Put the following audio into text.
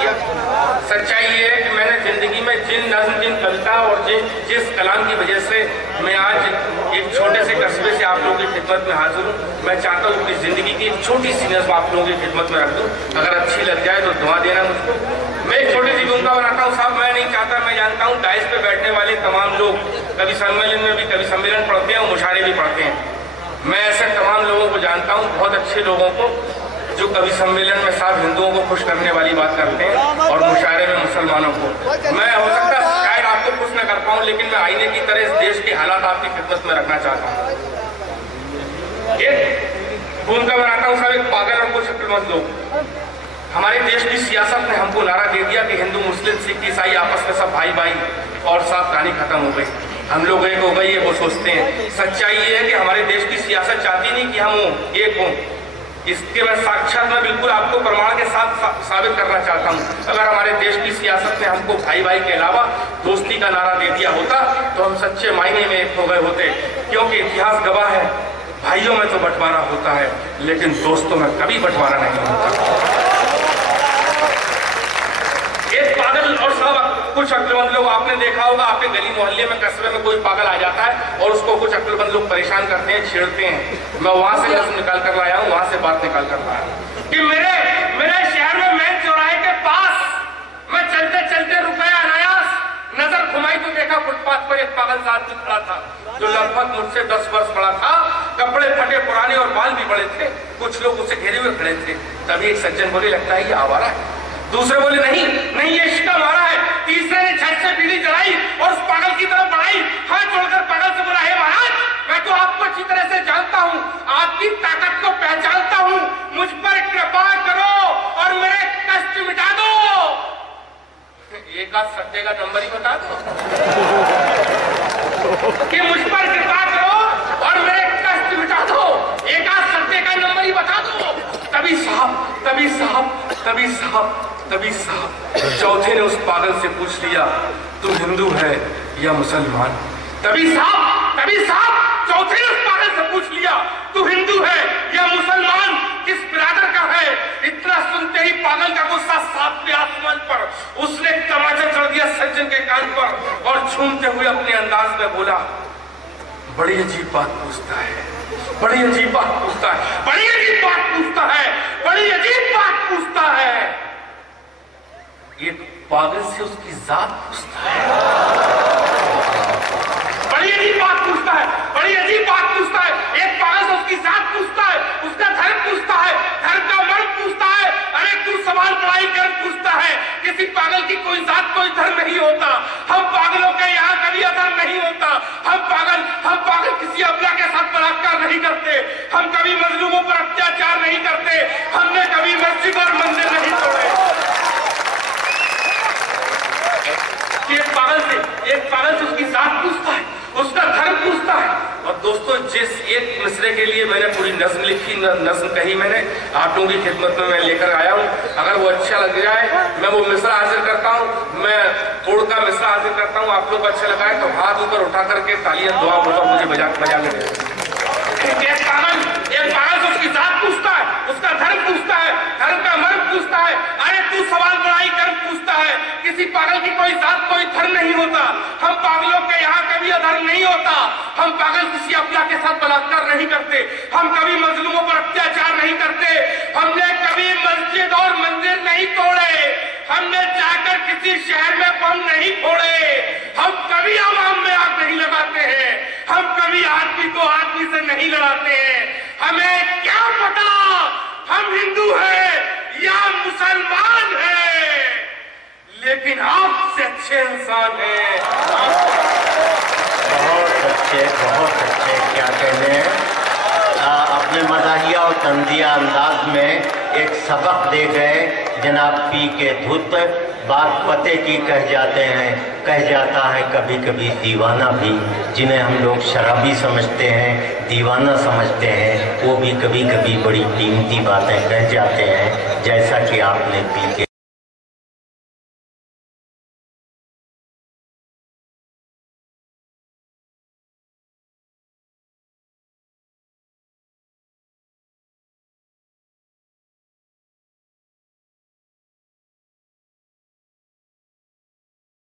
सच्चाई ये है कि मैंने जिंदगी में जिन नज्म, जिन कविता और जिस कलाम की वजह से मैं आज एक छोटे से कस्बे से आप लोगों की खिदमत में हाजिर हूँ, मैं चाहता हूँ अपनी जिंदगी की एक छोटी सी नज्म आप लोगों की खिदमत में रख दूँ। अगर अच्छी लग जाए तो दुआ देना मुझको। मैं एक छोटी सी भूमिका बनाता हूँ साहब। मैं नहीं चाहता, मैं जानता हूँ डाइस पे बैठने वाले तमाम लोग कवि सम्मेलन में भी कवि सम्मेलन पढ़ते हैं और मुशायरे भी पढ़ते हैं। मैं ऐसे तमाम लोगों को जानता हूँ, बहुत अच्छे लोगों को, जो कवि सम्मेलन में साहब हिंदुओं को खुश करने वाली बात करते हैं और मुशायरे में मुसलमानों को। मैं हो सकता है शायद आपको खुश न कर पाऊं, लेकिन मैं आईने की तरह इस देश के हालात आपकी खिदमत में रखना चाहता हूं। एक भूमिका बनाता हूं साहब, एक पागल और कुछ अक्लमंद लोग। हमारे देश की सियासत ने हमको नारा दे दिया कि हिंदू, मुस्लिम, सिख, ईसाई आपस में सब भाई भाई, और साफ कहानी खत्म हो गई। हम लोग एक हो गई है वो सोचते हैं। सच्चाई ये है कि हमारे देश की सियासत चाहती नहीं कि हम एक हों। इसके मैं साक्षात मैं बिल्कुल आपको प्रमाण के साथ साबित करना चाहता हूँ। अगर हमारे देश की सियासत ने हमको भाई भाई के अलावा दोस्ती का नारा दे दिया होता तो हम सच्चे मायने में एक हो गए होते, क्योंकि इतिहास गवाह है, भाइयों में तो बंटवारा होता है लेकिन दोस्तों में कभी बंटवारा नहीं होता। एक पागल और सब कुछ अक्लमंद लोग, आपने देखा होगा आपके गली मोहल्ले में, कस्बे में कोई पागल आ जाता है और उसको कुछ अक्लमंद लोग परेशान करते हैं, छेड़ते हैं। मैं वहां से लफ्ज निकाल कर लाया हूं, वहां से बात निकाल कर लाया हूं कि मेरे शहर में मेन चौराहे के पास मैं चलते चलते रुपया अनायास नजर घुमाई तो देखा फुटपाथ पर एक पागल आदमी खड़ा था जो लगभग मुझसे 10 वर्ष बड़ा था। कपड़े फटे पुराने और बाल भी बड़े थे। कुछ लोग उसे घेरे हुए खड़े थे। तभी एक सज्जन बोले, लगता है ये आवारा है। दूसरे बोले, नहीं ये इश्क मारा है। तीसरे ने झट से बीड़ी जलाई और उस पागल की तरफ बढ़ाई। हाथ जोड़कर पागल से बोला, हे महाराज, मैं तो आपको अच्छी तरह से जानता हूँ, आपकी ताकत को पहचानता हूँ, मुझ पर कृपा करो और मेरे कष्ट मिटा दो। एक आध सत्य का नंबर ही बता दो कि मुझ पर कृपा करो और मेरे कष्ट मिटा दो। एक आध सत्य का नंबर ही बता दो। तभी साहब चौथे ने उस पागल से पूछ लिया, तुम हिंदू है या मुसलमान? तभी साहब चौथे ने उस पागल से पूछ लिया, तू हिंदू है या मुसलमान, किस बिरादर का है? इतना सुनते ही पागल का गुस्सा सातवें आसमान पर। उसने तमाचा चढ़ दिया सज्जन के कान पर और झूमते हुए अपने अंदाज में बोला, बड़ी अजीब बात पूछता है, बड़ी अजीब बात पूछता है, बड़ी अजीब बात पूछता है, बड़ी अजीब बात पूछता है। एक पागल से उसकी जात पूछता है, बड़ी अजीब बात पूछता है, बड़ी अजीब बात पूछता है। एक पागल से उसकी जात पूछता है, उसका धर्म पूछता है, धर्म का मर्म पूछता है। अरे तू सवाल पढ़ाई कर पूछता है। किसी पागल की कोई जात, कोई धर्म नहीं होता। हम पागलों के यहाँ कभी अधर्म नहीं होता। हम पागल किसी अबला के साथ बलात्कार नहीं करते। हम कभी मजलूमों पर अत्याचार नहीं करते। हमने कभी मस्जिद और मंदिर नहीं तोड़े। एक पागल से उसकी जात पूछता है, उसका धर्म पूछता है। और दोस्तों, जिस एक मिसरे के लिए मैंने पूरी नज्म लिखी, नज्म कही मैंने, आप लोगों की खिदमत में मैं लेकर आया हूँ। अगर वो अच्छा लग जाए, मैं वो मिसरा हाजिर करता हूँ, मैं तोड़ का मिसरा हाजिर करता हूँ। आप लोग को अच्छा लगा है तो हाथ ऊपर उठा करके तालियां दुआ बोलो मुझे बजा के। एक पागल से उसकी जात पूछता है, उसका धर्म पूछता है, धर्म का मर्म पूछता है। अरे तू सवाल बड़ाई कर पूछता है। किसी पागल की कोई जात, कोई धर्म नहीं होता। हम पागलों के यहाँ कभी अधर्म नहीं होता। हम पागल किसी अबला के साथ बलात्कार नहीं करते। हम कभी मजलूमों पर अत्याचार नहीं करते। हमने कभी मस्जिद और मंदिर नहीं तोड़े। हमने जाकर किसी शहर में बम नहीं फोड़े। हम कभी आवाम में आग नहीं लगाते हैं। हम कभी आदमी को आदमी से नहीं लड़ाते हैं। हमें क्या पता हम हिंदू हैं या मुसलमान हैं, लेकिन आपसे अच्छे इंसान हैं। बहुत अच्छे क्या कहने हैं। अपने मज़ाहिया और तंजिया अंदाज में एक सबक दे गए। जनाब पी के धुत बात पते की कह जाता है कभी कभी दीवाना भी। जिन्हें हम लोग शराबी समझते हैं, दीवाना समझते हैं, वो भी कभी कभी बड़ी कीमती बातें कह जाते हैं, जैसा कि आपने पी के